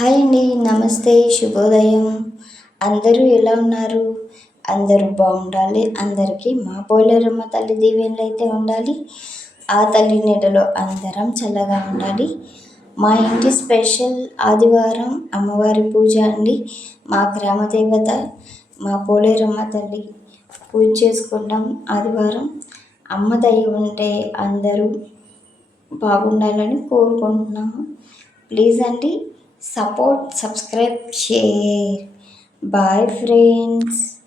Hi అండి. నమస్తే. శుభోదయం. అందరూ ఎలా ఉన్నారు? అందరూ బాగుండాలి. అందరికీ మా పోలేరమ్మ తల్లి దీవెనలైతే ఉండాలి. ఆ తల్లి నీడలో అందరం చల్లగా ఉండాలి. మా ఇంటి స్పెషల్ ఆదివారం అమ్మవారి పూజ అండి. మా గ్రామ దేవత మా పోలేరమ్మ తల్లి పూజ చేసుకుంటాం ఆదివారం. అమ్మ దయ ఉంటే అందరూ బాగుండాలని కోరుకుంటున్నాము. ప్లీజ్ అండి, support, subscribe, share. Bye friends.